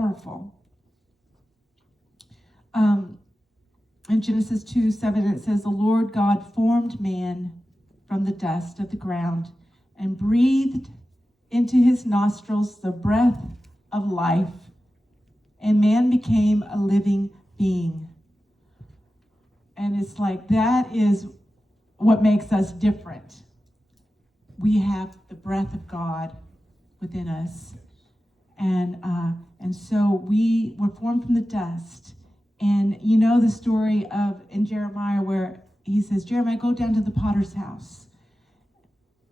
powerful. In Genesis 2:7, it says, the Lord God formed man from the dust of the ground and breathed into his nostrils the breath of life, and man became a living being. And it's like, that is what makes us different. We have the breath of God within us. And so we were formed from the dust. And you know the story of in Jeremiah where he says, Jeremiah, go down to the potter's house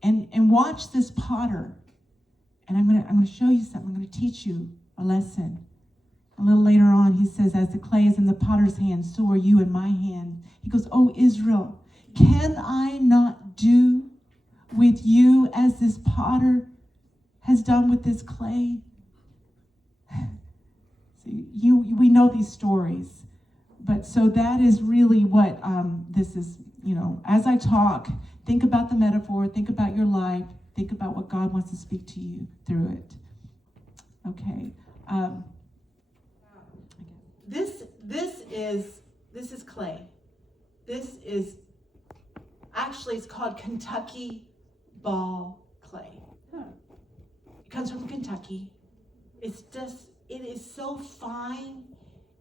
and watch this potter. And I'm gonna show you something. I'm gonna teach you a lesson. A little later on, he says, as the clay is in the potter's hand, so are you in my hand. He goes, oh, Israel, can I not do with you as this potter has done with this clay? So we know these stories. But so that is really what this is, as I talk, think about the metaphor, think about your life, think about what God wants to speak to you through it. Okay. This is clay. This is actually, it's called Kentucky ball clay. It comes from Kentucky. It is so fine.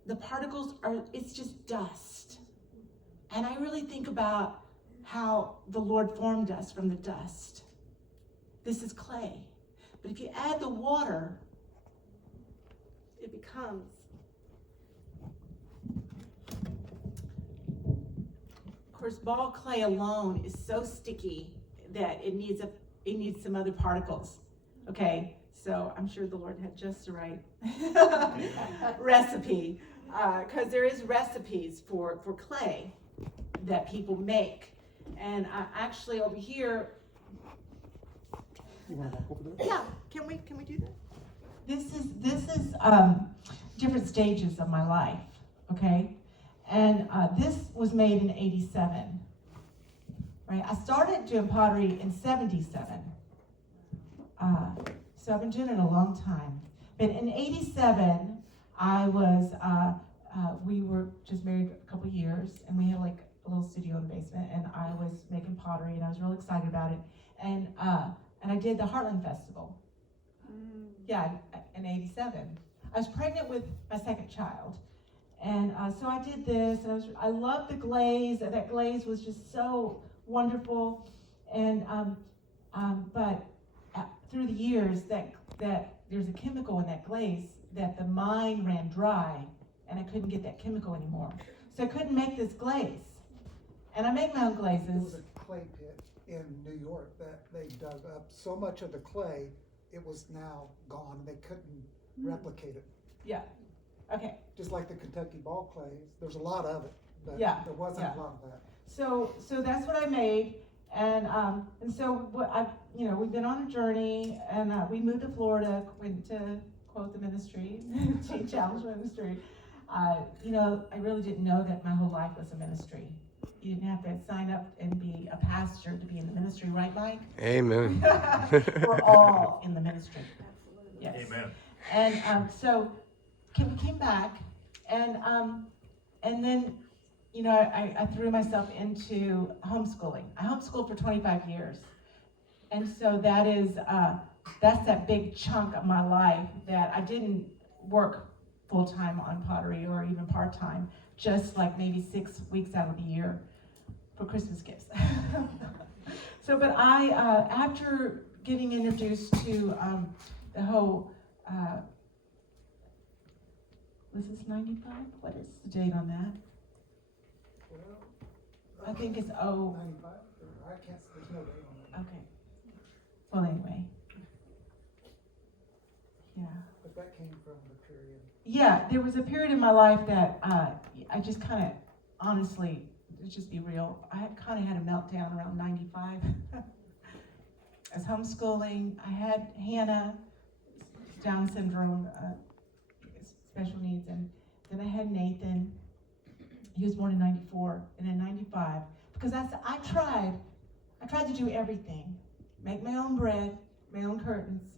The particles it's just dust. And I really think about how the Lord formed us from the dust. This is clay. But if you add the water, it becomes Of course, ball clay alone is so sticky that it needs some other particles. Okay, so I'm sure the Lord had just the right recipe, because there is recipes for clay that people make. And actually over here, you want to walk over there? yeah, can we do that? This is different stages of my life, okay? And this was made in 87, right? I started doing pottery in 77. So I've been doing it a long time. But in 87, I was, we were just married a couple years, and we had like a little studio in the basement, and I was making pottery, and I was real excited about it. And I did the Heartland Festival. Yeah, in 87. I was pregnant with my second child. And so I did this, and I loved the glaze. That glaze was just so wonderful. And but through the years, that there's a chemical in that glaze that the mine ran dry, and I couldn't get that chemical anymore. So I couldn't make this glaze. And I make my own glazes. There was a clay pit in New York that they dug up. So much of the clay, it was now gone. They couldn't replicate it. Yeah. Okay. Just like the Kentucky ball clay, there's a lot of it, but Yeah, there wasn't yeah. a lot of that. So that's what I made, and so what we've been on a journey, and we moved to Florida, went to quote the ministry, Teen Challenge Ministry. I really didn't know that my whole life was a ministry. You didn't have to sign up and be a pastor to be in the ministry, right, Mike? Amen. We're all in the ministry. Absolutely. Yes. Amen. And so we came back, and then I threw myself into homeschooling. I homeschooled for 25 years, and so that's that big chunk of my life that I didn't work full time on pottery or even part time, just like maybe 6 weeks out of the year for Christmas gifts. So, but I after getting introduced to the whole. Was this 95? What is the date on that? Well, I think it's 95. I can't. There's no date on that. Okay. Well, anyway. Yeah. But that came from the period. Yeah, there was a period in my life that I just kind of, honestly, let's just be real, I kind of had a meltdown around 95. I was homeschooling. I had Hannah, Down syndrome, special needs, and then I had Nathan. He was born in 94, and in 95, because I tried to do everything, make my own bread, my own curtains,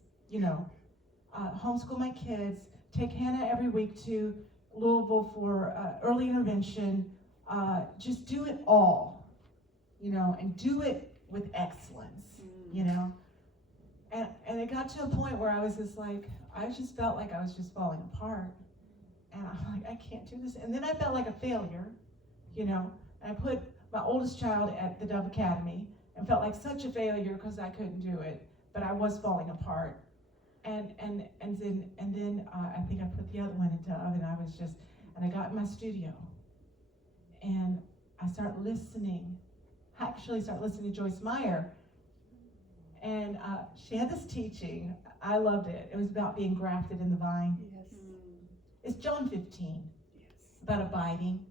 homeschool my kids, take Hannah every week to Louisville for early intervention. Just do it all, and do it with excellence, And it got to a point where I was just like, I just felt like I was just falling apart. And I'm like, I can't do this. And then I felt like a failure, And I put my oldest child at the Dove Academy and felt like such a failure because I couldn't do it. But I was falling apart. And then I think I put the other one into the oven. And I got in my studio. And I started listening. I actually started listening to Joyce Meyer. And she had this teaching. I loved it. It was about being grafted in the vine. Yes. It's John 15, Yes. about abiding.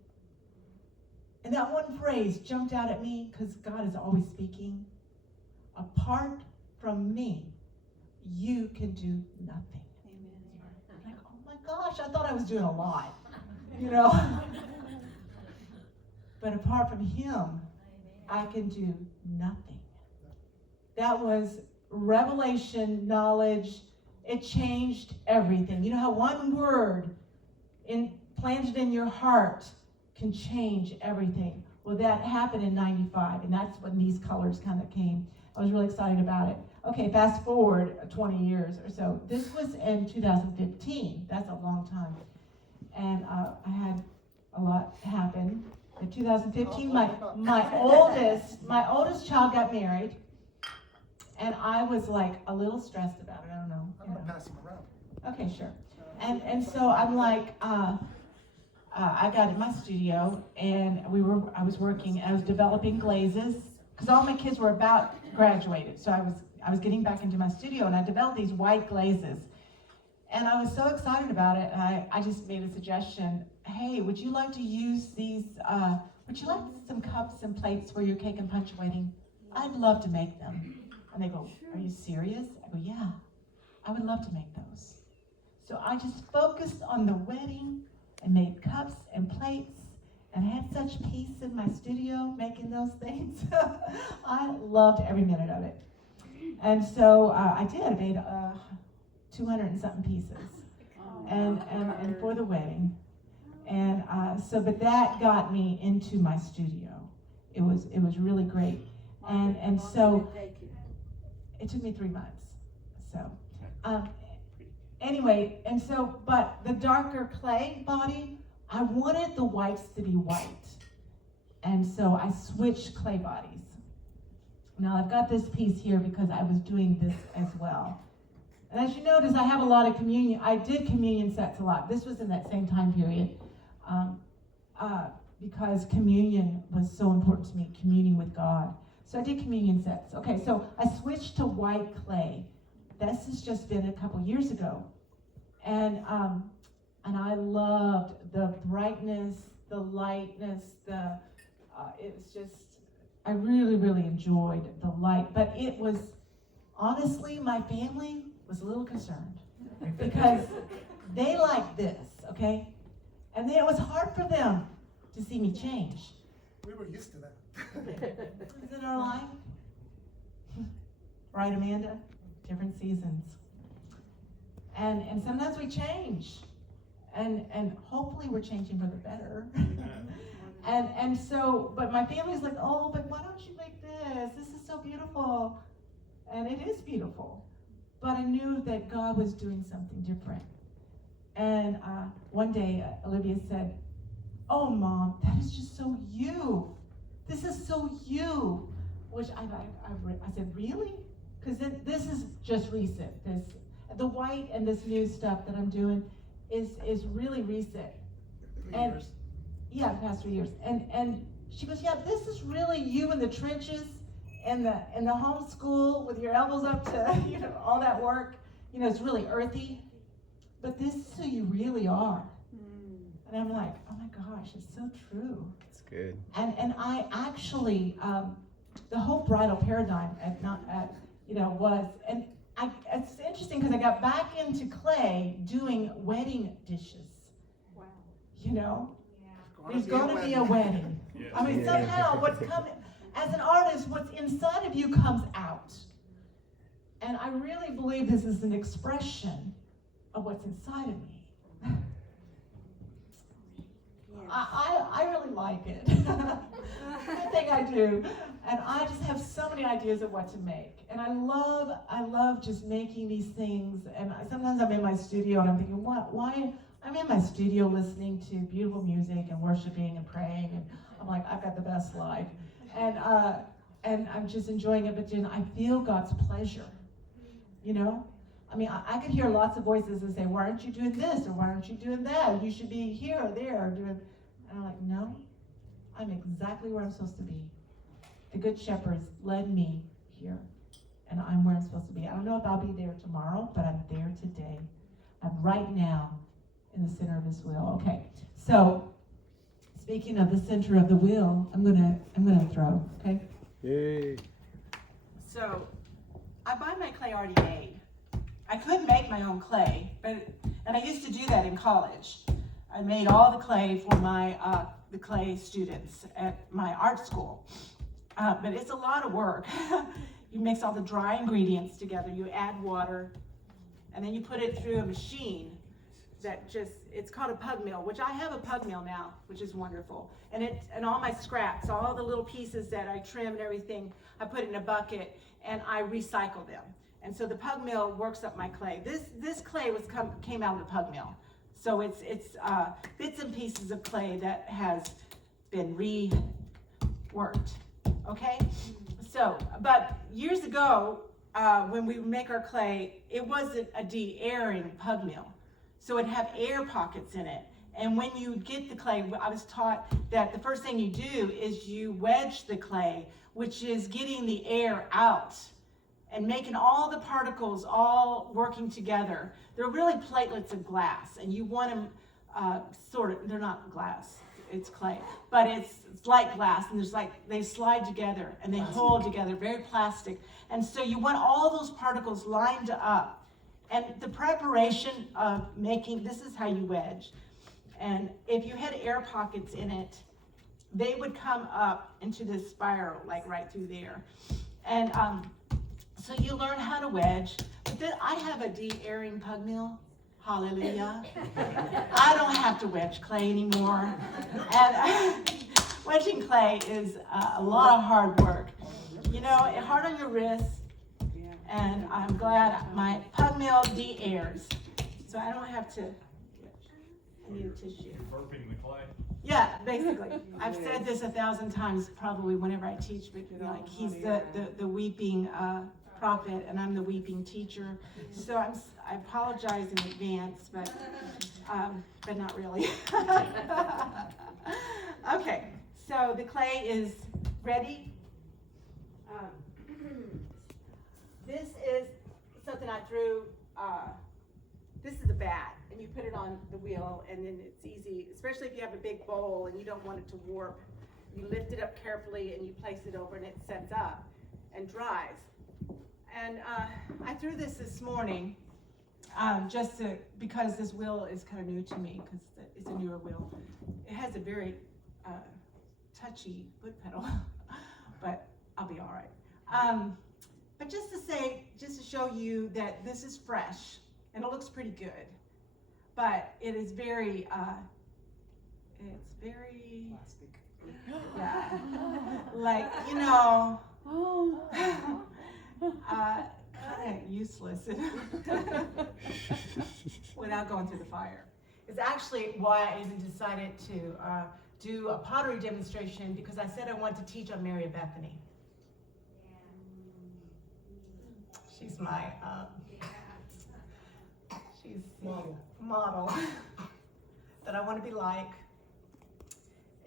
And that one phrase jumped out at me because God is always speaking. Apart from me, you can do nothing. Amen. I'm like, oh my gosh, I thought I was doing a lot, But apart from Him, I can do nothing. That was revelation, knowledge. It changed everything. You know how one word planted in your heart can change everything. Well, that happened in 95, and that's when these colors kind of came. I was really excited about it. Okay, fast forward 20 years or so. This was in 2015. That's a long time. And I had a lot happen. In 2015, my oldest child got married. And I was like a little stressed about it. I don't know. I'm going to pass them around. Okay, sure. And so I'm like, I got in my studio and I was working. I was developing glazes because all my kids were about graduated. So I was getting back into my studio and I developed these white glazes. And I was so excited about it. And I just made a suggestion. Hey, would you like to use these? Would you like some cups and plates for your cake and punch wedding? I'd love to make them. And they go, are you serious? I go, yeah, I would love to make those. So I just focused on the wedding and made cups and plates and I had such peace in my studio making those things. I loved every minute of it. And so I did. I made 200 and something pieces and for the wedding. And but that got me into my studio. It was really great. And so it took me 3 months. So, anyway, but the darker clay body, I wanted the whites to be white. And so I switched clay bodies. Now I've got this piece here because I was doing this as well. And as you notice, I have a lot of communion. I did communion sets a lot. This was in that same time period. Because communion was so important to me, communing with God. So I did communion sets. Okay, so I switched to white clay. This has just been a couple years ago. And I loved the brightness, the lightness, it was just, I really, really enjoyed the light. But it was, honestly, my family was a little concerned because they like this, okay? And then it was hard for them to see me change. We were used to that. Isn't our life? Right, Amanda? Different seasons. And sometimes we change. And hopefully we're changing for the better. and so, but my family's like, oh, but why don't you make this? This is so beautiful. And it is beautiful. But I knew that God was doing something different. And one day, Olivia said, oh, Mom, that is just so you. This is so you. Which I said, really? Because this is just recent. The white and this new stuff that I'm doing is really recent. 3 years. Yeah, the past 3 years. And she goes, yeah, this is really you in the trenches and the homeschool with your elbows up to all that work. It's really earthy. But this is who you really are. And I'm like, oh my gosh, it's so true. That's good. And I actually, the whole bridal paradigm was, and it's interesting because I got back into clay doing wedding dishes. Wow. There's going to be a wedding. Yes. I mean, somehow what's coming, as an artist, what's inside of you comes out. And I really believe this is an expression of what's inside of me. like it. Good thing I do. And I just have so many ideas of what to make. And I love just making these things. And sometimes I'm in my studio and I'm thinking, why? I'm in my studio listening to beautiful music and worshiping and praying. And I'm like, I've got the best life. And I'm just enjoying it. But then I feel God's pleasure, you know? I mean, I could hear lots of voices that say, why aren't you doing this? Or why aren't you doing that? You should be here or there. Or doing. And I'm like, no, I'm exactly where I'm supposed to be. The Good Shepherd's led me here, and I'm where I'm supposed to be. I don't know if I'll be there tomorrow, but I'm there today. I'm right now in the center of His will. Okay, so speaking of the center of the wheel, I'm gonna throw. Okay. Yay! So I buy my clay already made. I could make my own clay, and I used to do that in college. I made all the clay for my the clay students at my art school. But it's a lot of work. You mix all the dry ingredients together, you add water, and then you put it through a machine it's called a pug mill, which I have a pug mill now, which is wonderful. And all my scraps, all the little pieces that I trim and everything, I put in a bucket and I recycle them. And so the pug mill works up my clay. This clay came out of the pug mill. So it's bits and pieces of clay that has been reworked. Okay, so, but years ago, when we make our clay, it wasn't a de-airing pug mill. So it'd have air pockets in it. And when you get the clay, I was taught that the first thing you do is you wedge the clay, which is getting the air out and making all the particles all working together. They're really platelets of glass, and you want them they're not glass. It's clay, but it's like glass, and they slide together and they hold together, very plastic. And so you want all those particles lined up. And the preparation of making, this is how you wedge. And if you had air pockets in it, they would come up into this spiral, like right through there. And so you learn how to wedge. But then I have a de-airing pug mill. Hallelujah. I don't have to wedge clay anymore. And wedging clay is a lot of hard work. You know, hard on your wrists. And I'm glad my pug mill de-airs. So I don't have to, I need a tissue. Burping the clay. Yeah, basically. I've said this 1,000 times probably whenever I teach, but like he's the weeping prophet and I'm the weeping teacher. So I apologize in advance, but not really. Okay, so the clay is ready. This is something I threw. This is a bat, and you put it on the wheel, and then it's easy, especially if you have a big bowl and you don't want it to warp. You lift it up carefully and you place it over, and it sets up and dries. And I threw this morning because this wheel is kind of new to me, because it's a newer wheel. It has a very touchy foot pedal, but I'll be all right. But just to show you that this is fresh, and it looks pretty good, but it is very, it's very Plastic. Yeah, like, you know, kind of useless without going through the fire. It's actually why I even decided to do a pottery demonstration, because I said I wanted to teach on Mary of Bethany. She's my she's model that I want to be like.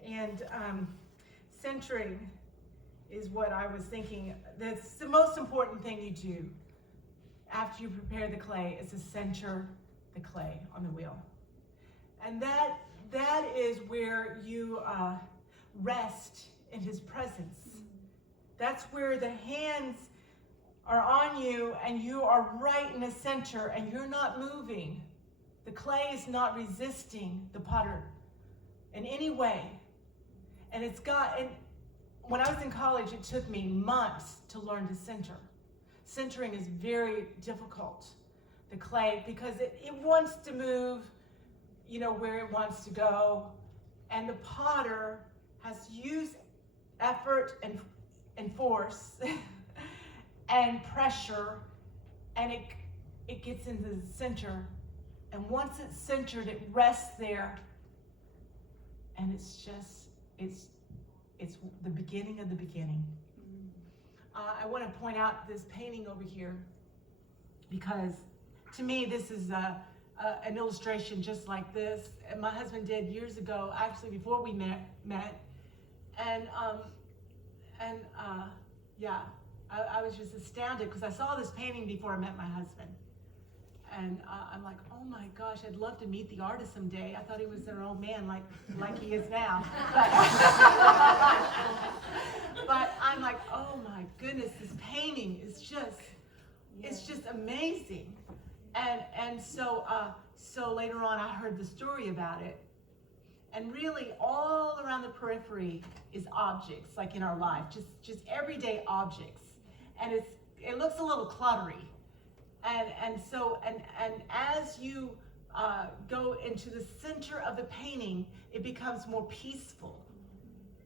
And centering is what I was thinking. That's the most important thing you do after you prepare the clay, is to center the clay on the wheel. And that is where you rest in His presence. That's where the hands are on you and you are right in the center and you're not moving. The clay is not resisting the potter in any way. And when I was in college, it took me months to learn to center. Centering is very difficult, the clay, because it wants to move, you know, where it wants to go. And the potter has to use effort and force and pressure, and it gets into the center. And once it's centered, it rests there. And it's the beginning of the beginning. I want to point out this painting over here, because to me this is an illustration just like this. And my husband did years ago, actually before we met. And I was just astounded because I saw this painting before I met my husband. And I'm like, oh my gosh, I'd love to meet the artist someday. I thought he was their old man like he is now. But I'm like, oh my goodness, this painting is just amazing. And so later on I heard the story about it. And really all around the periphery is objects, like in our life, just everyday objects. And it looks a little cluttery. And so as you go into the center of the painting, it becomes more peaceful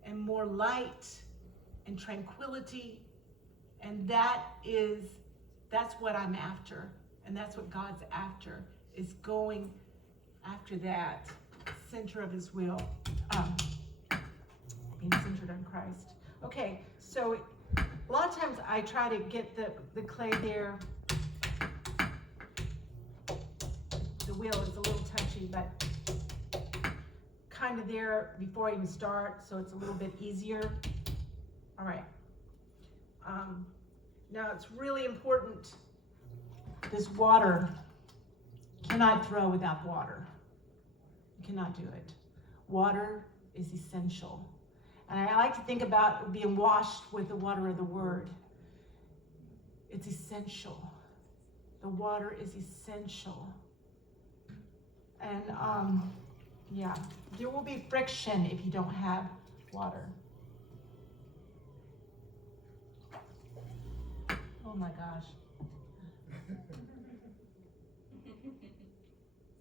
and more light and tranquility. And that's what I'm after. And that's what God's after, is going after that center of his will, being centered on Christ. Okay, so a lot of times I try to get the clay there. The wheel is a little touchy, but kind of there before I even start, so it's a little bit easier. All right. Now it's really important. This water, cannot throw without water. You cannot do it. Water is essential. And I like to think about being washed with the water of the Word. It's essential. The water is essential. And there will be friction if you don't have water. Oh my gosh.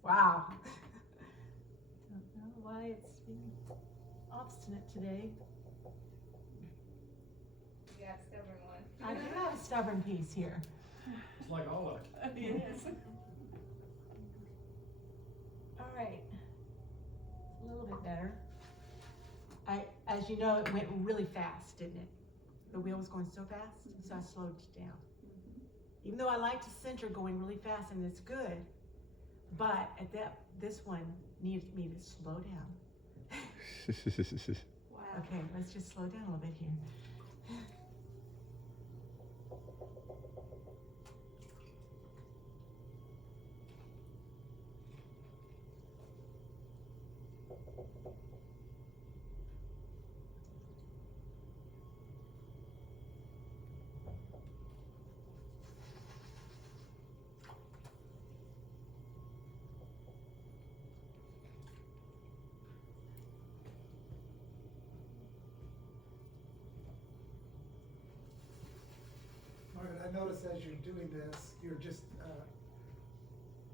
Wow. Don't know why it's being obstinate today. You got a stubborn one. I do have a stubborn piece here. It's like all of it. It is. All right. A little bit better. As you know, it went really fast, didn't it? The wheel was going so fast, so I slowed it down. Even though I like to center going really fast, and it's good, but this one needs me to slow down. Wow. Okay, let's just slow down a little bit here. Margaret, I notice as you're doing this, you're just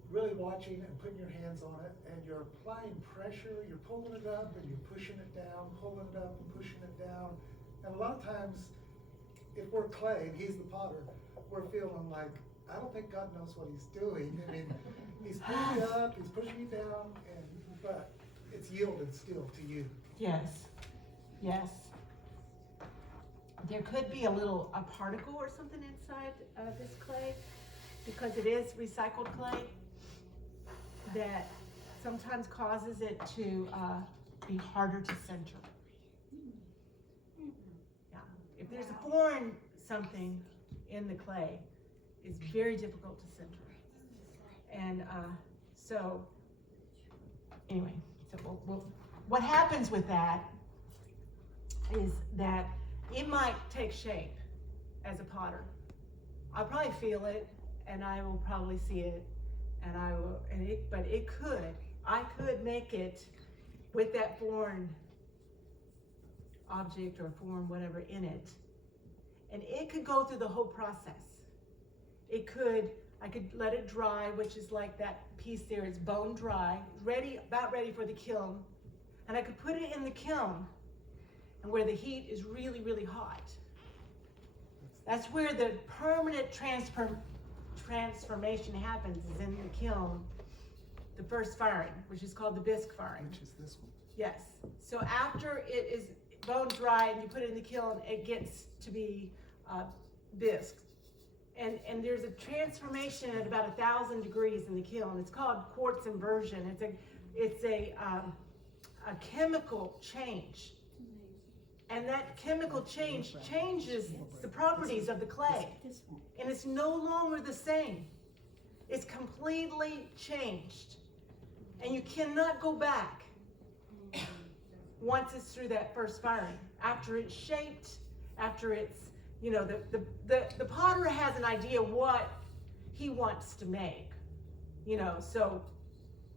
really watching and putting your hands on it, and you're applying pressure. You're pulling it up and you're pushing it down, pulling it up and pushing it down. And a lot of times, if we're clay and he's the potter, we're feeling like, I don't think God knows what he's doing. I mean, he's pushing you up, he's pushing you down, but it's yielded still to you. Yes, yes. There could be a particle or something inside this clay, because it is recycled clay, that sometimes causes it to be harder to center. Yeah. If there's a foreign something in the clay, it's very difficult to center. And so anyway, what happens with that is that it might take shape as a potter. I'll probably feel it, and I will probably see it, and I could make it with that foreign object or foreign whatever in it, and it could go through the whole process. I could let it dry, which is like that piece there, it's bone dry, about ready for the kiln, and I could put it in the kiln. and where the heat is really, really hot. That's where the permanent transformation happens, is in the kiln, the first firing, which is called the bisque firing. Which is this one. Yes. So after it is bone dry and you put it in the kiln, it gets to be bisque. And there's a transformation at about 1,000 degrees in the kiln. It's called Quartz Inversion. It's a chemical change. And that chemical change changes the properties of the clay. And it's no longer the same. It's completely changed. And you cannot go back once it's through that first firing. After it's shaped, after it's, the potter has an idea what he wants to make. So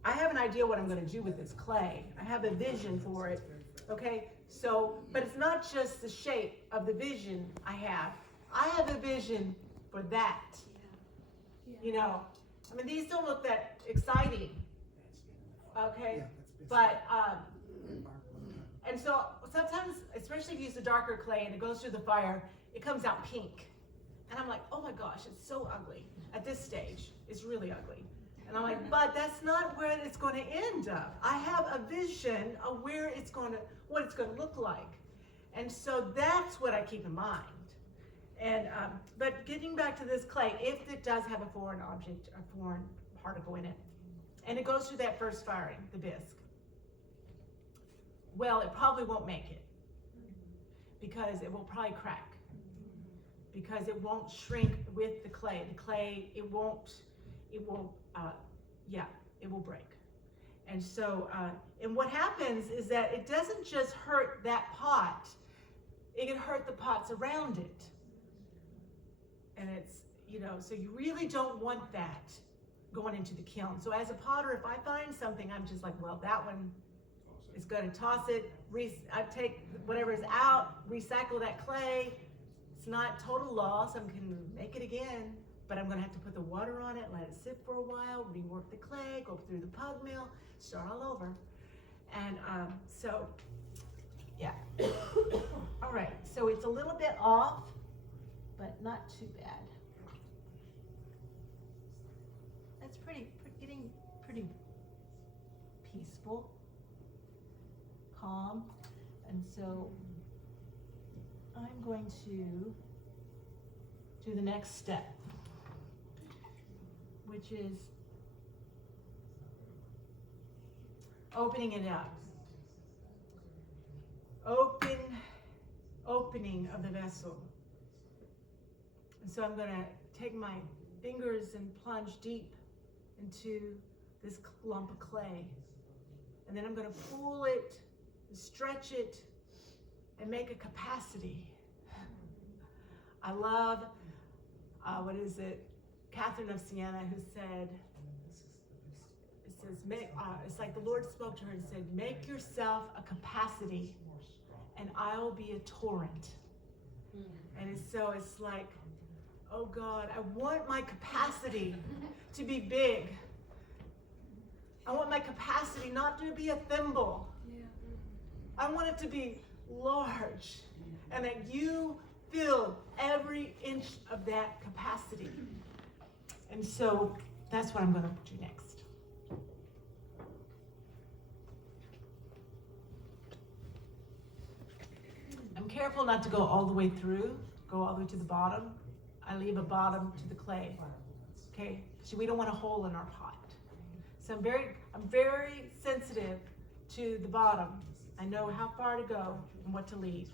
I have an idea what I'm going to do with this clay. I have a vision for it. Okay? So, but it's not just the shape of the vision I have. I have a vision for that. These don't look that exciting. Okay? But, and so sometimes, especially if you use a darker clay and it goes through the fire, it comes out pink. And I'm like, oh my gosh, it's so ugly. At this stage, it's really ugly. And I'm like, but that's not where it's going to end up. I have a vision of where it's going to, what it's going to look like. And so that's what I keep in mind. And, but getting back to this clay, if it does have a foreign object, a foreign particle in it, and it goes through that first firing, the bisque, well, it probably won't make it, because it will probably crack, because it won't shrink with the clay. The clay, it will break. And so, and what happens is that it doesn't just hurt that pot, it can hurt the pots around it. And it's, so you really don't want that going into the kiln. So as a potter, if I find something, I'm just like, well, that one is going to toss it. I take whatever is out, recycle that clay. It's not total loss. I can make it again, but I'm going to have to put the water on it, let it sit for a while, rework the clay, go through the pug mill, start all over. And so, yeah. All right, so it's a little bit off, but not too bad. That's getting pretty peaceful, calm. And so I'm going to do the next step, which is opening it up. Opening of the vessel. And so I'm going to take my fingers and plunge deep into this lump of clay. And then I'm going to pull it, stretch it, and make a capacity. I love, Catherine of Siena, who said, it's like the Lord spoke to her and said, make yourself a capacity and I'll be a torrent. And it's like, oh God, I want my capacity to be big. I want my capacity not to be a thimble. I want it to be large, and that you fill every inch of that capacity. And so that's what I'm going to do next. I'm careful not to go all the way through, go all the way to the bottom. I leave a bottom to the clay, okay? So we don't want a hole in our pot. So I'm very sensitive to the bottom. I know how far to go and what to leave.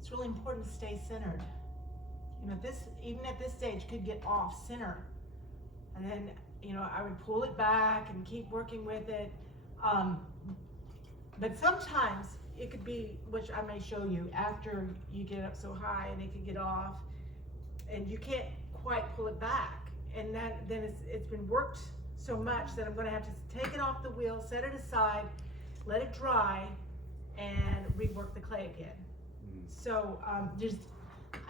It's really important to stay centered. Even at this stage, could get off center. And then, I would pull it back and keep working with it. But sometimes it could be, which I may show you, after you get up so high and it can get off, and you can't quite pull it back. And then it's been worked so much that I'm gonna have to take it off the wheel, set it aside, let it dry, and rework the clay again. So I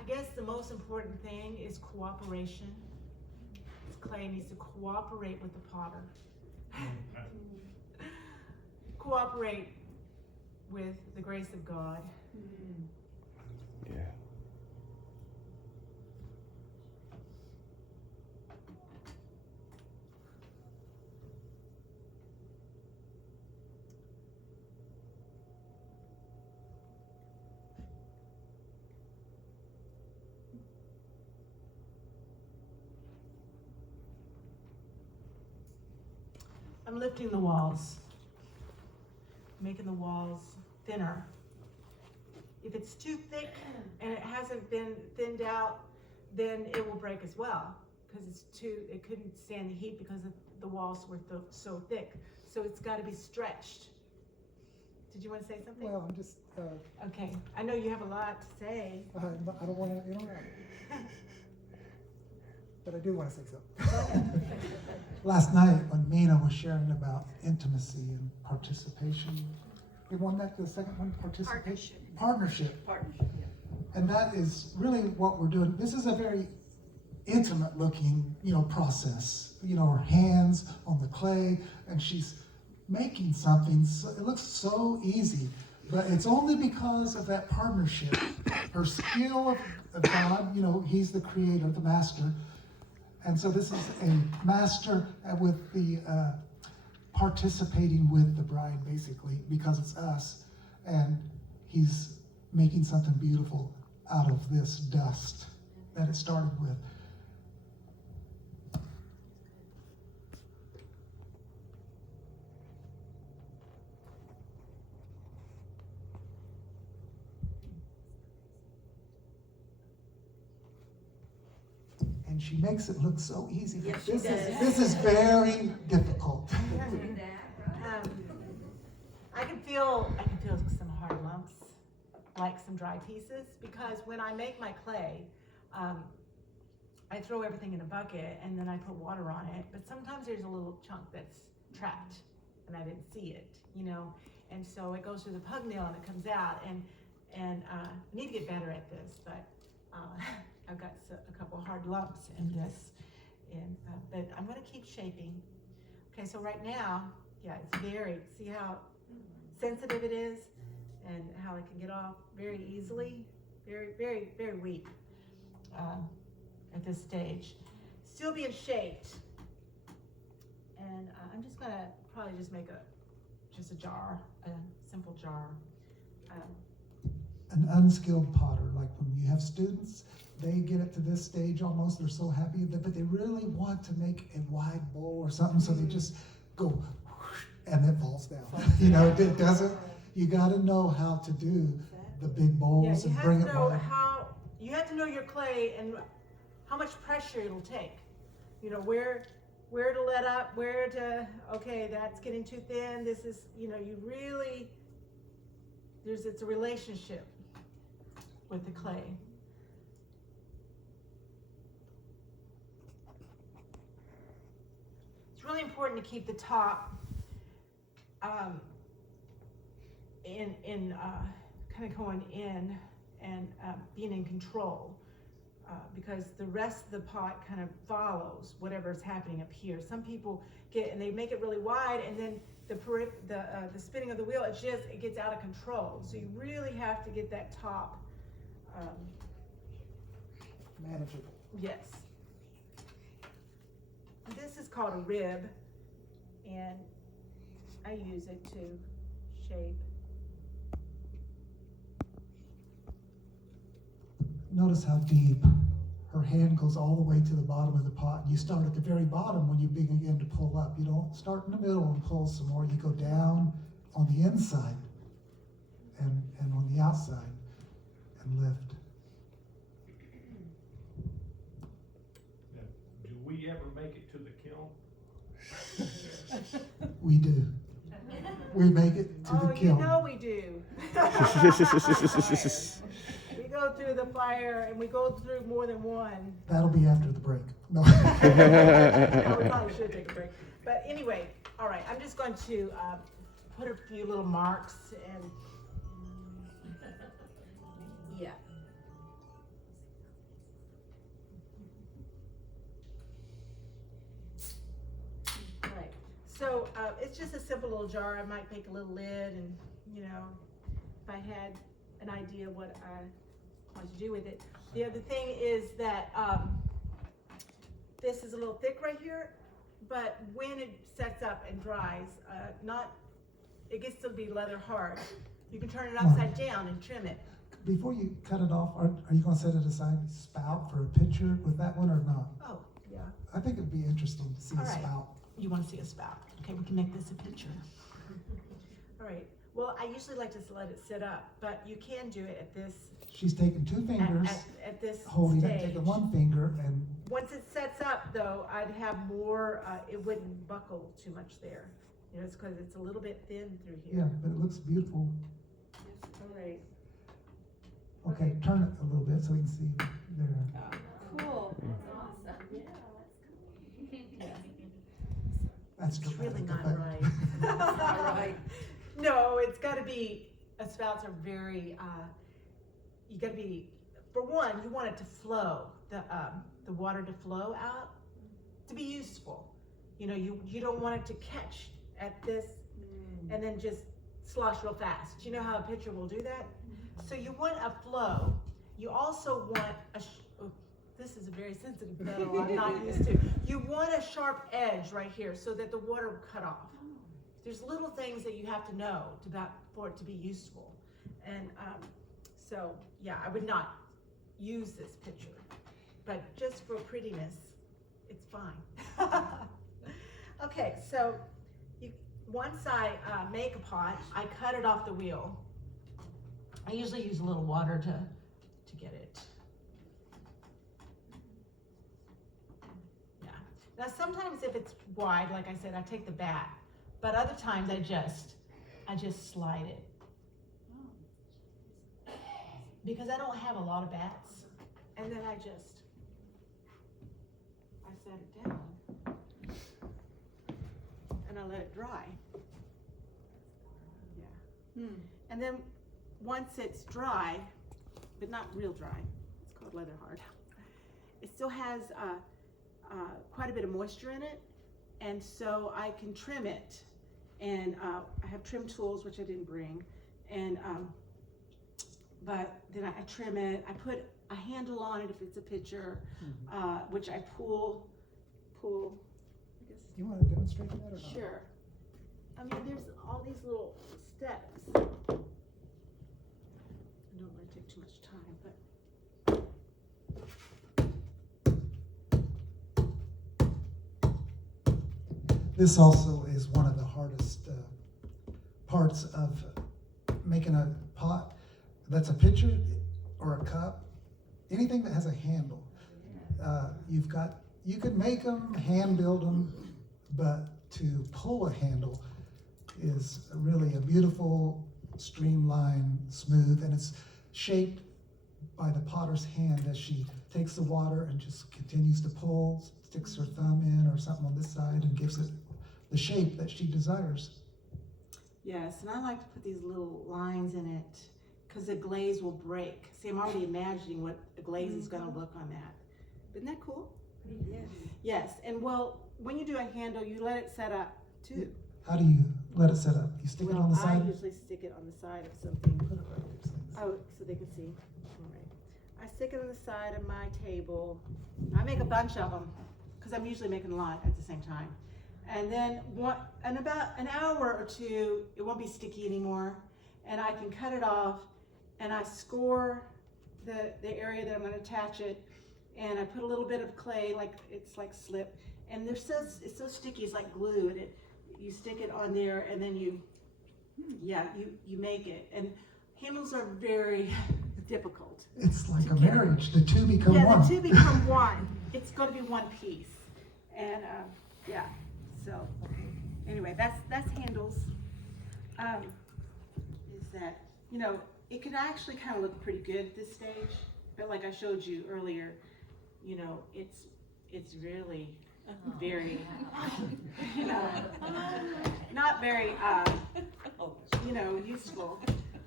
guess the most important thing is cooperation. This clay needs to cooperate with the potter. Cooperate with the grace of God. Yeah. I'm lifting the walls, making the walls thinner. If it's too thick and it hasn't been thinned out, then it will break as well, because it couldn't stand the heat because the walls were so thick. So it's got to be stretched. Did you want to say something? Well, I'm just, Okay, I know you have a lot to say. I don't want to interrupt. But I do want to say something. Last night, when Mina was sharing about intimacy and participation, you want that, the second one, participation? Partnership. Partnership, yeah. And that is really what we're doing. This is a very intimate looking, process. Her hands on the clay, and she's making something. So it looks so easy, but it's only because of that partnership. Her skill of God, He's the creator, the master. And so this is a master with the participating with the bride, basically, because it's us. And He's making something beautiful out of this dust that it started with. And she makes it look so easy. Yes, she This does. this is very difficult. I can feel some hard lumps, like some dry pieces, because when I make my clay, I throw everything in a bucket and then I put water on it. But sometimes there's a little chunk that's trapped and I didn't see it, and so it goes through the pug nail and it comes out. And I need to get better at this, but I've got a couple hard lumps in this, but I'm going to keep shaping. Okay, so right now, yeah, it's see how sensitive it is and how it can get off very easily, very, very, very weak at this stage. Still being shaped. And I'm just going to probably just make a jar, a simple jar. An unskilled potter, like when you have students, they get it to this stage almost, they're so happy, but they really want to make a wide bowl or something, so they just go whoosh, and it falls down. It doesn't, you got to know how to do the big bowls and bring it wide. You have to know your clay and how much pressure it'll take. Where to let up, okay, that's getting too thin, this is, you really, it's a relationship with the clay. It's really important to keep the top kind of going in and being in control, because the rest of the pot kind of follows whatever's happening up here. Some people they make it really wide, and then the spinning of the wheel, it gets out of control. So you really have to get that top Manageable. yes. This is called a rib, and I use it to shape. Notice how deep her hand goes all the way to the bottom of the pot. You start at the very bottom when you begin to pull up. You don't start in the middle and pull some more. You go down on the inside and on the outside and lift. Now, do we ever make it to the kiln? We do. We make it to the kiln. We do. We go through the fire and we go through more than one. That'll be after the break. No. No, we probably should take a break. But anyway, all right, I'm just going to put a few little marks and, yeah. All right, so it's just a simple little jar. I might make a little lid and, you know, if I had an idea what I wanted to do with it. The other thing is that this is a little thick right here, but when it sets up and dries, it gets to be leather hard. You can turn it upside down and trim it. Before you cut it off, are you going to set it aside, spout for a picture with that one or not? Oh, yeah. I think it'd be interesting to see All a right. spout. You want to see a spout? Okay, we can make this a picture. All right. Well, I usually like to let it sit up, but you can do it at this She's taking two fingers, at this holding it, stage. taking one finger, and Once it sets up, though, I'd have more. It wouldn't buckle too much there. You know, it's because it's a little bit thin through yeah, here. but it looks beautiful. All right. Okay, turn it a little bit so we can see there. Cool. That's It's really dramatic not effect. right. Not right. No, it's got to be. Spouts are very. You got to be. For one, you want it to flow. The water to flow out, to be useful. You know, you don't want it to catch at this and then just slosh real fast. You know how a pitcher will do that? So you want a flow. You also want this is a very sensitive metal I'm not used to. You want a sharp edge right here so that the water will cut off. There's little things that you have to know for it to be useful. And so, yeah, I would not use this pitcher. But just for prettiness, it's fine. Okay, so once I make a pot, I cut it off the wheel. I usually use a little water to get it. Yeah. Now sometimes if it's wide, like I said, I take the bat. But other times I just slide it. Because I don't have a lot of bats. And then I set it down. And I let it dry. Yeah. And then once it's dry, but not real dry, it's called leather hard. It still has quite a bit of moisture in it, and so I can trim it. And I have trim tools, which I didn't bring, and but then I trim it. I put a handle on it if it's a pitcher, which I pull. I guess. Do you want to demonstrate that or not? Sure. I mean, there's all these little steps. I don't want to take too much time, but This also is one of the hardest parts of making a pot that's a pitcher or a cup, anything that has a handle. You could make them, hand build them, but to pull a handle is really a beautiful, streamlined, smooth, and it's shaped by the potter's hand as she takes the water and just continues to pull, sticks her thumb in or something on this side and gives it the shape that she desires. yes, and I like to put these little lines in it because the glaze will break. See, I'm already imagining what the glaze is going to look on that. Isn't that cool? Yes. Yes, and well, when you do a handle, you let it set up too. How do you let it set up? You stick it on the I side? usually stick it on the side of something. Put it right there, please. Oh, so they can see. All right. I stick it on the side of my table. I make a bunch of them because I'm usually making a lot at the same time. And then in about an hour or two, it won't be sticky anymore. And I can cut it off and I score the area that I'm going to attach it. And I put a little bit of clay, like it's like slip. And it's so sticky, it's like glue. And you stick it on there and then you make it. And handles are very difficult. It's like a marriage. The two become one. Yeah, the two become one. It's going to be one piece. And yeah, so anyway, that's handles. Is that you know, it can actually kind of look pretty good at this stage, but like I showed you earlier, you know, it's really very, you know, not very, you know, useful.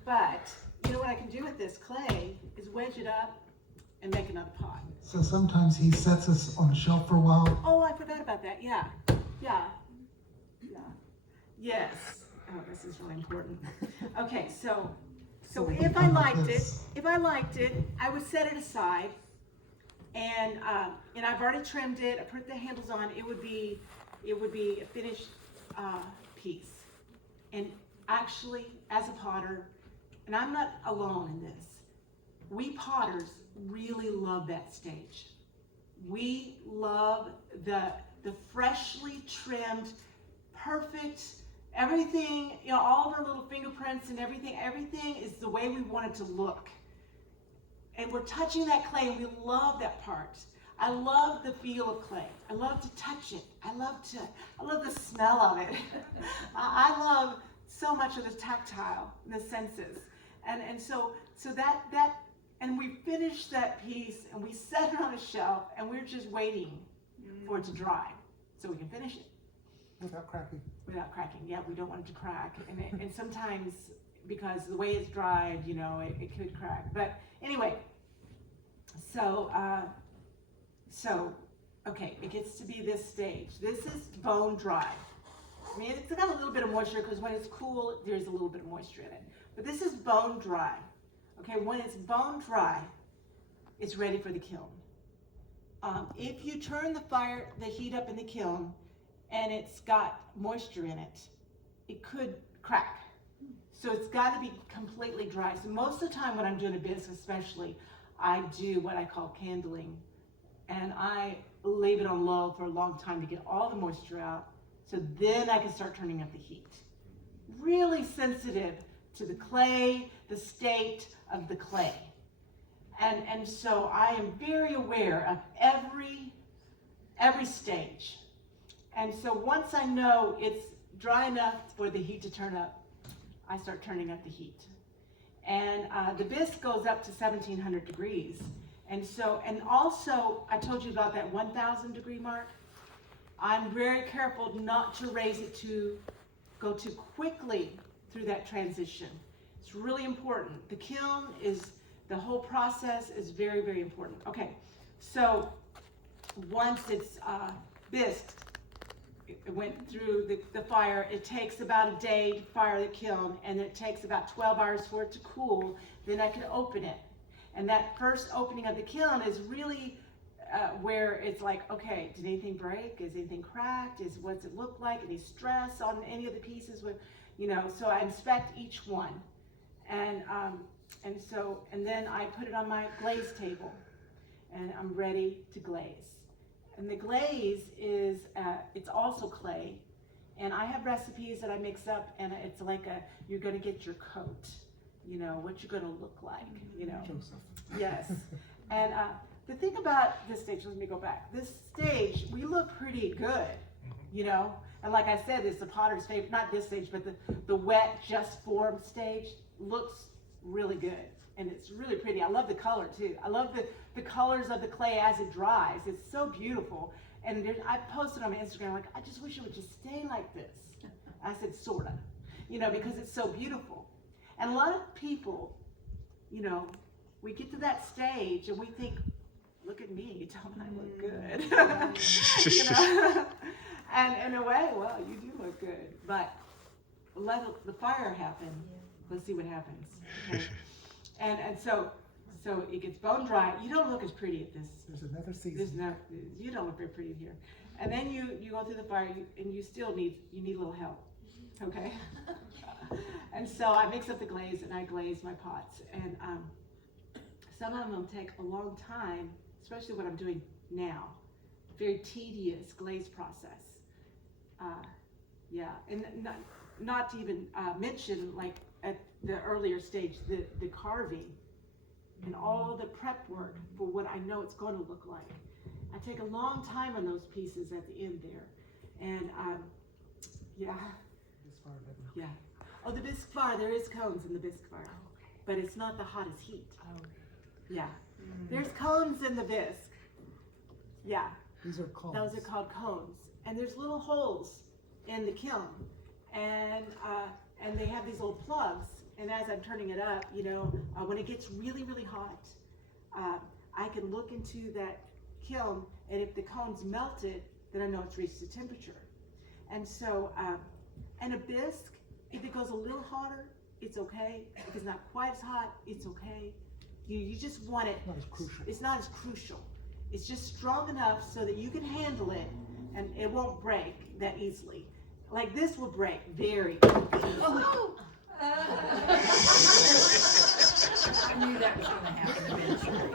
But, you know, what I can do with this clay is wedge it up and make another pot. So sometimes he sets us on a shelf for a while. Oh, I forgot about that. Yeah. Yes. Oh, this is really important. Okay, so if I liked it, I would set it aside, and I've already trimmed it. I put the handles on. It would be a finished piece. And actually, as a potter, and I'm not alone in this, we potters really love that stage. We love the freshly trimmed, perfect, everything, you know, all of our little fingerprints and everything is the way we want it to look. And we're touching that clay, and we love that part. I love the feel of clay. I love to touch it. I love the smell of it. I love so much of the tactile, the senses. And so that and we finished that piece, and we set it on a shelf, and we're just waiting for it to dry so we can finish it. Without cracking. Without cracking, yeah, we don't want it to crack. And sometimes, because the way it's dried, you know, it could crack. But anyway, so okay, it gets to be this stage. This is bone dry. I mean, it's got a little bit of moisture, because when it's cool, there's a little bit of moisture in it. But this is bone dry. Okay, when it's bone dry, it's ready for the kiln. If you turn the heat up in the kiln, and it's got moisture in it, it could crack. So it's got to be completely dry. So most of the time when I'm doing a bisque especially, I do what I call candling. And I leave it on low for a long time to get all the moisture out. So then I can start turning up the heat. Really sensitive to the clay, the state of the clay. And so I am very aware of every stage. And so once I know it's dry enough for the heat to turn up, I start turning up the heat. And the bisque goes up to 1700 degrees. And also, I told you about that 1000 degree mark. I'm very careful not to raise it to go too quickly through that transition. It's really important. The kiln the whole process is very, very important. Okay, so once it's bisqued, it went through the fire. It takes about a day to fire the kiln, and it takes about 12 hours for it to cool. Then I can open it. And that first opening of the kiln is really where it's like, okay, did anything break? Is anything cracked? What's it look like? Any stress on any of the pieces? You know, so I inspect each one. And then I put it on my glaze table, and I'm ready to glaze. And the glaze is, it's also clay. And I have recipes that I mix up, and it's like you're gonna get your coat, you know, what you're gonna look like, you know. Joseph. Yes. And the thing about this stage, let me go back. This stage, we look pretty good, you know. And like I said, it's the potter's favorite, not this stage, but the wet, just formed stage looks really good. And it's really pretty. I love the color too. I love the colors of the clay as it dries. It's so beautiful. And I posted on my Instagram, like, I just wish it would just stay like this. I said, sorta, you know, because it's so beautiful. And a lot of people, you know, we get to that stage and we think, look at me, tell me I look good. You know? And in a way, well, you do look good. But let the fire happen. Let's see what happens. Okay? And so it gets bone dry. You don't look as pretty at this. There's another season. You don't look very pretty here. And then you go through the fire, and you still need a little help. Okay? And so I mix up the glaze, and I glaze my pots. And some of them take a long time, especially what I'm doing now. Very tedious glaze process. Yeah, and not to even mention, like at the earlier stage, the carving and all the prep work for what I know it's going to look like. I take a long time on those pieces at the end there. And yeah. This fire doesn't. Yeah. Oh, the bisque fire, there is cones in the bisque fire. but it's not the hottest heat. Oh. Yeah. There's cones in the bisque. Yeah. These are cones. Those are called cones. And there's little holes in the kiln. And they have these little plugs. And as I'm turning it up, when it gets really, really hot, I can look into that kiln, and if the cone's melted, then I know it's reached the temperature. And so, and a bisque, if it goes a little hotter, it's okay. If it's not quite as hot, it's okay. You just want it. Not as crucial. It's not as crucial. It's just strong enough so that you can handle it, and it won't break that easily. Like this will break very easily. Oh. I knew that was going to happen eventually.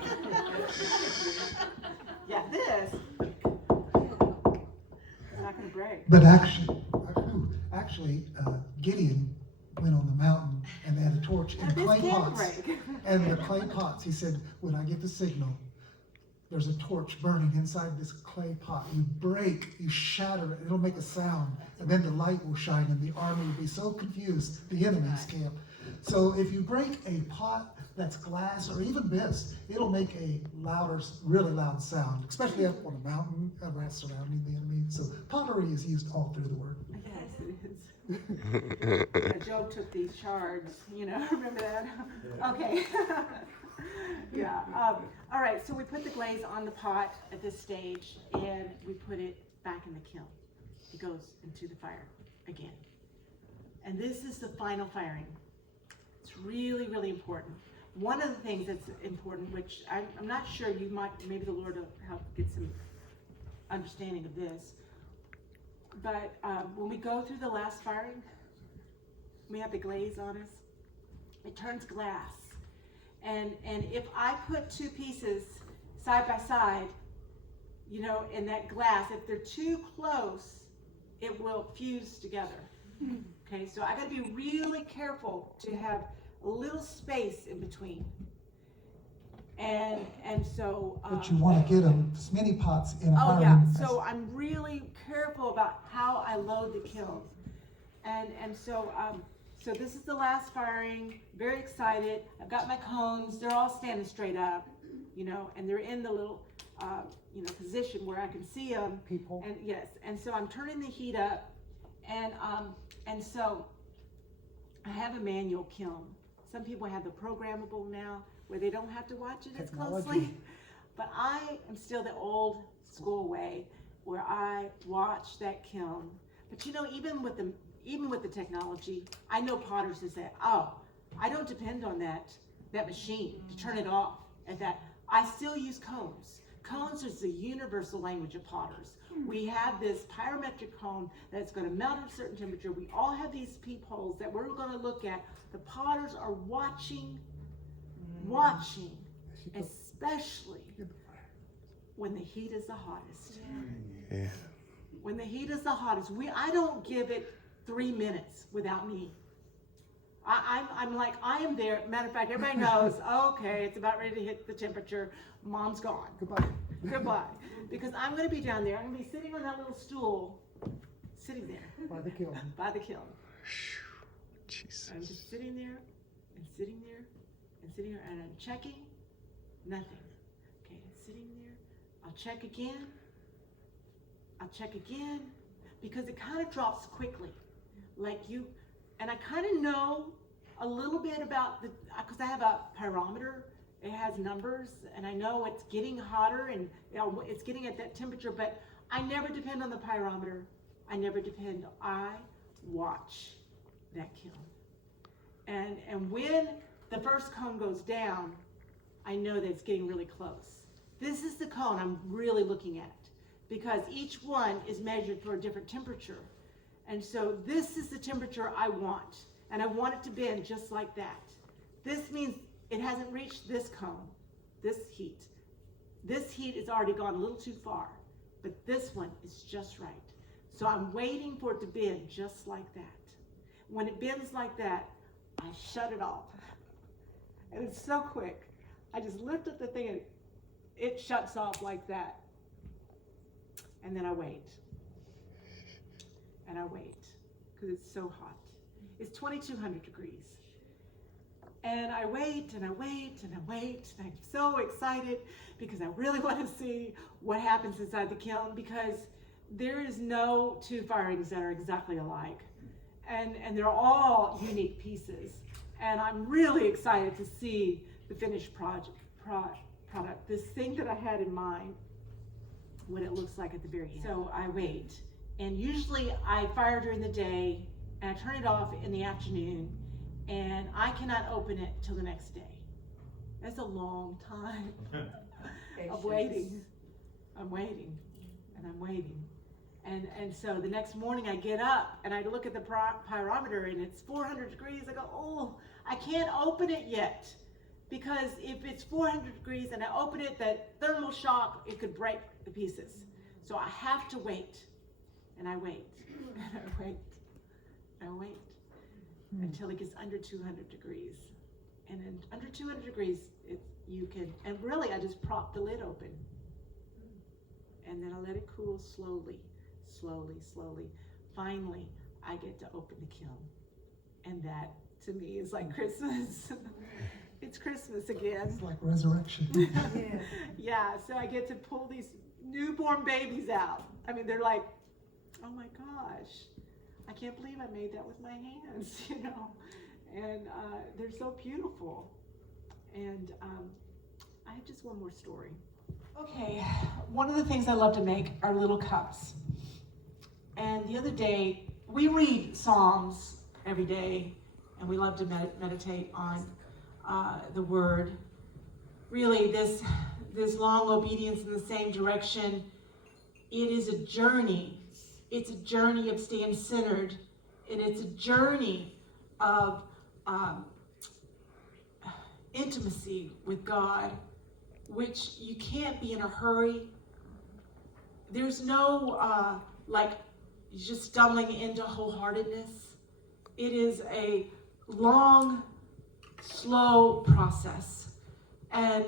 Yeah, this is not going to break. But actually, Gideon went on the mountain and they had a torch and This clay can pots. break. And the clay pots, he said, when I get the signal, there's a torch burning inside this clay pot. You break, you shatter it, it'll make a sound, and then the light will shine and the army will be so confused, the enemy's camp. So if you break a pot that's glass or even bisque, it'll make a louder, really loud sound, especially up on a mountain surrounding the enemy. So pottery is used all through the word. Yes, it is. Yeah, Job took these shards, remember that? Okay. Yeah. All right, so we put the glaze on the pot at this stage, and we put it back in the kiln. It goes into the fire again. And this is the final firing. It's really, really important. One of the things that's important, which I'm not sure maybe the Lord will help get some understanding of this, but when we go through the last firing, we have the glaze on us. It turns glass. And if I put two pieces side by side, in that glass, if they're too close, it will fuse together. Okay, so I got to be really careful to have a little space in between. And so. But you want to get them as many pots in a Oh fire. yeah, so I'm really careful about how I load the kiln. And so so this is the last firing, very excited. I've got my cones, they're all standing straight up, and they're in the little, position where I can see them. People. And yes, and so I'm turning the heat up, and so I have a manual kiln. Some people have the programmable now, where they don't have to watch it as Technology. closely. But I am still the old school way, where I watch that kiln. But even with the technology, I know potters is that, I don't depend on that machine to turn it off at that. I still use cones. Cones is the universal language of potters. We have this pyrometric cone that's going to melt at a certain temperature. We all have these peepholes that we're going to look at. The potters are watching, especially when the heat is the hottest. Yeah. When the heat is the hottest, I don't give it 3 minutes without me. I'm like, I am there. Matter of fact, everybody knows, okay, it's about ready to hit the temperature. Mom's gone. Goodbye. Goodbye. Because I'm going to be down there. I'm going to be sitting on that little stool, sitting there. By the kiln. By the kiln. Jesus. I'm just sitting there, and sitting there, and sitting there, and I'm checking. Nothing. Okay, sitting there. I'll check again. Because it kind of drops quickly. And I kind of know a little bit about because I have a pyrometer. It has numbers, and I know it's getting hotter, and it's getting at that temperature, but I never depend on the pyrometer. I watch that kiln. And when the first cone goes down, I know that it's getting really close. This is the cone I'm really looking at, because each one is measured for a different temperature. And so this is the temperature I want, and I want it to bend just like that. This means it hasn't reached this cone, this heat. This heat has already gone a little too far, but this one is just right. So I'm waiting for it to bend just like that. When it bends like that, I shut it off. And it's so quick. I just lift up the thing and it shuts off like that. And then I wait. And I wait, because it's so hot. It's 2,200 degrees. And I wait and I wait and I wait, and I'm so excited because I really want to see what happens inside the kiln, because there is no two firings that are exactly alike. And they're all unique pieces. And I'm really excited to see the finished product, this thing that I had in mind, what it looks like at the very end. So I wait. And usually I fire during the day and I turn it off in the afternoon, and I cannot open it till the next day. That's a long time of waiting. I'm waiting and I'm waiting. And so the next morning I get up and I look at the pyrometer and it's 400 degrees. I go, oh, I can't open it yet. Because if it's 400 degrees and I open it, that thermal shock, it could break the pieces. So I have to wait. And I wait, and I wait, and I wait until it gets under 200 degrees. And then under 200 degrees, you can, and really I just prop the lid open. And then I let it cool slowly, slowly, slowly. Finally, I get to open the kiln. And that, to me, is like Christmas. It's Christmas again. It's like resurrection. Yeah, so I get to pull these newborn babies out. I mean, they're like, oh my gosh, I can't believe I made that with my hands, you know. And they're so beautiful. And I have just one more story. Okay, one of the things I love to make are little cups. And the other day, we read Psalms every day, and we love to meditate on the Word. Really, this long obedience in the same direction, it is a journey. It's a journey of staying centered, and it's a journey of intimacy with God, which you can't be in a hurry. There's no like just stumbling into wholeheartedness. It is a long, slow process. And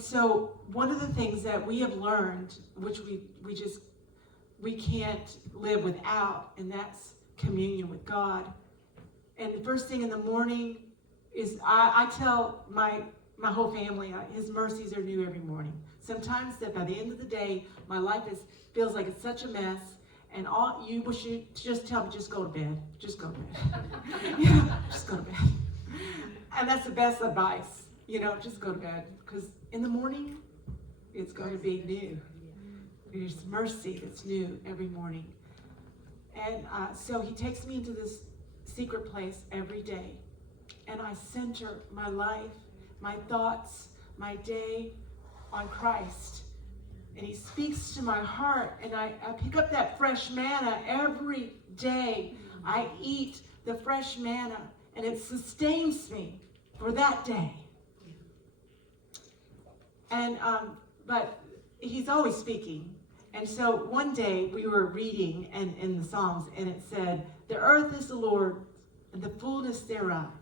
so one of the things that we have learned, which we can't live without, and that's communion with God. And the first thing in the morning is I tell my whole family, His mercies are new every morning. Sometimes that by the end of the day, my life feels like it's such a mess, and all you wish you just tell me, just go to bed, just go to bed. Yeah, just go to bed. And that's the best advice, you know, just go to bed, because in the morning, it's going to be new. There's mercy that's new every morning. And so He takes me into this secret place every day, and I center my life, my thoughts, my day on Christ. And He speaks to my heart, and I pick up that fresh manna every day. I eat the fresh manna, and it sustains me for that day. And but He's always speaking. And so one day we were reading in the Psalms, and it said, "The earth is the Lord, and the fullness thereof,"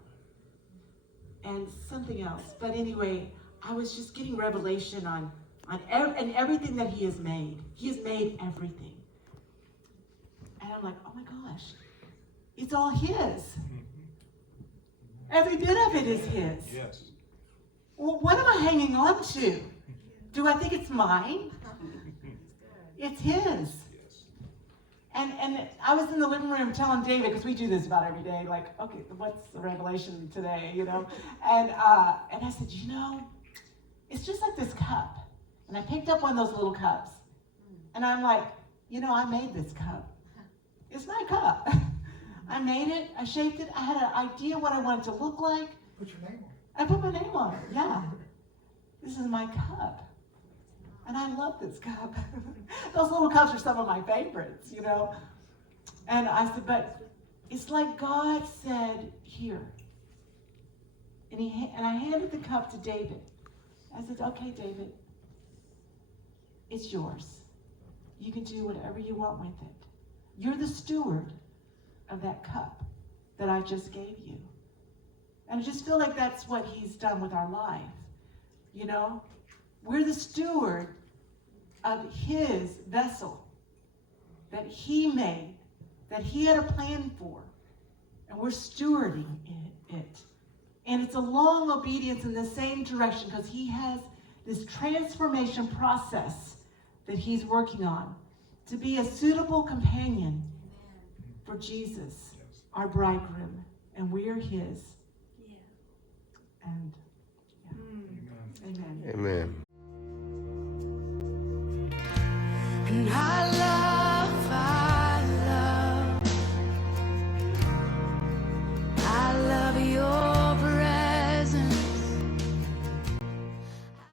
and something else. But anyway, I was just getting revelation on everything that He has made. He has made everything. And I'm like, oh my gosh, it's all His. Every bit of it is His. Yes. Well, what am I hanging on to? Do I think it's mine? It's His. Yes. And I was in the living room telling David, because we do this about every day, like, okay, what's the revelation today, you know? And I said, you know, it's just like this cup. And I picked up one of those little cups. And I'm like, you know, I made this cup. It's my cup. I made it, I shaped it, I had an idea what I wanted to look like. Put your name on it. I put my name on it, yeah. This is my cup. And I love this cup. Those little cups are some of my favorites, you know. And I said, but it's like God said, here. And I handed the cup to David. I said, okay, David, it's yours. You can do whatever you want with it. You're the steward of that cup that I just gave you. And I just feel like that's what He's done with our life, you know? We're the steward of His vessel that He made, that He had a plan for, and we're stewarding it. And it's a long obedience in the same direction because he has this transformation process that he's working on to be a suitable companion for Jesus, our bridegroom, and we are his. And yeah. Amen. Amen.